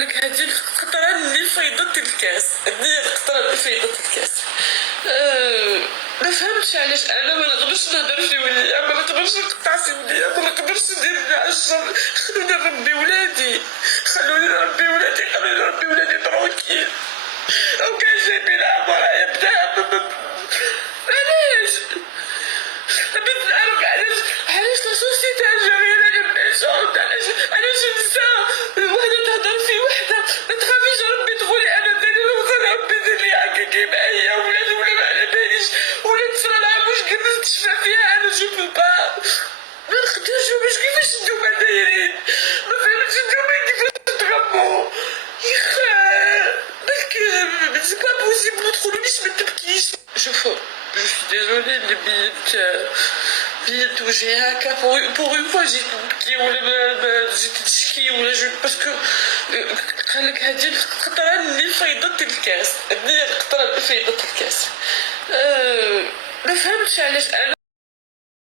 قال لك هذه القطره اللي فيضت الكاس، هذه القطره اللي فيضت الكاس. ما فهمتش علاش انا ما نقدرش نهضر في وليا، ما نقدرش نقطع في وليا، ما نقدرش ندير لها الشر. خلوني نربي ولادي، خلوني نربي ولادي، خلوني نربي ولادي ترونكيل. وكان جايبين لها مرايا بتاع علاش؟ بغيت نعرف علاش لا سوسيتي الجزائرية كنعيشو، علاش النساء وحدة تهضر في وحدة ما تخافيش ربي تقولي انا دايره الوطن ربي دير لي هكا كيما هي، ولا ما على باليش، ولا تصرا لها مشكل نستشفى فيها انا جو بو با. ما نقدرش، باش كيفاش نتوما دايرين؟ ما فهمتش نتوما كيفاش تربوا يخا. بالك سي با بوسيبل ما تقولوليش ما تبكيش. شوفوا je suis désolée les billets j'ai un cas pour une fois j'ai تبكي ولا جيت تشكي ولا جو باسكو قال لك هذه القطره اللي فيضت الكاس، هذه القطره اللي فيضت الكاس. ما فهمتش علاش انا